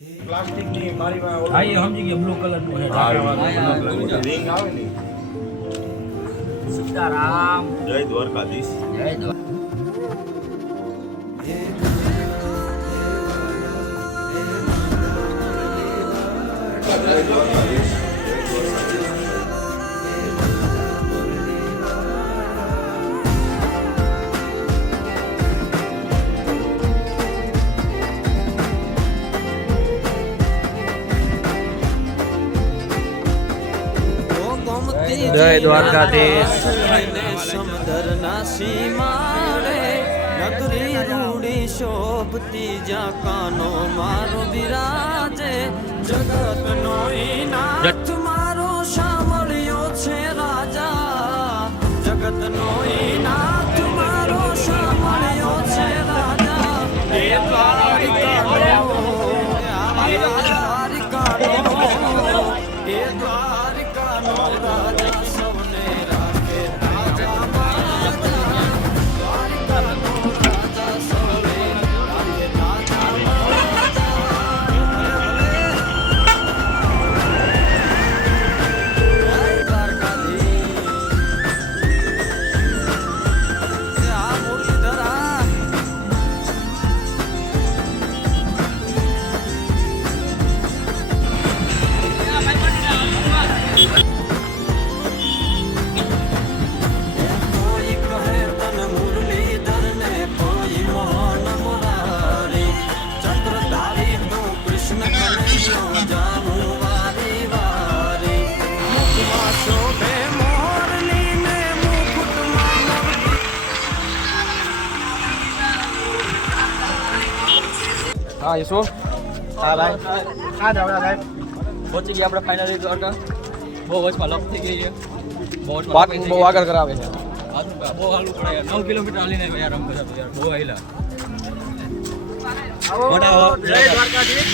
Plastic ની મારી માં હા એ સમજી ગયા બ્લુ કલર નું છે રિંગ આવે ને. સીતારામ જય દ્વારકાધીશ. જય દ્વારકા. જય દ્વારકાધીશ. સમુદ્રના સીમાડે નગરી રૂડી શોભતી જ્યાં કાનો મારો બિરાજે જગતનો નાથ મારો સાંભળ્યો છે રાજા જગતનો નાથ મારો સાંભળ્યો છે રાજા એ દ્વારિકાનો એ દ્વારિકાનો રાજા સૌને રાખે રાજા બાજા દ્વારિકાનો રાજા સૌને રાખે રાજા બાજા દ્વારકાધીશ આ મુરલીધરા કોઈ કહે તન મુરલીધર ને કોઈ મોહન મુરારી ચક્રધારી તું કૃષ્ણ કનૈયો જાનું વારી વારી મુખમાં શોભે મોરલી ને મુકુટમાં મોરલી હા યશો હા ભાઈ હા સાહેબ પહોંચી ગયા આપણે ફાઇનલી દ્વારકા. બહુ વચમાં લપ થઈ ગઈ છે. પાર્કિંગ બહુ આગળ કરાવે છે. બહુ હાલું પડે યાર. 9 કિલોમીટર હાલીને આવ્યા યાર અમે બધા તો યાર બહુ હાલ્યા. જય દ્વારકાધીશ.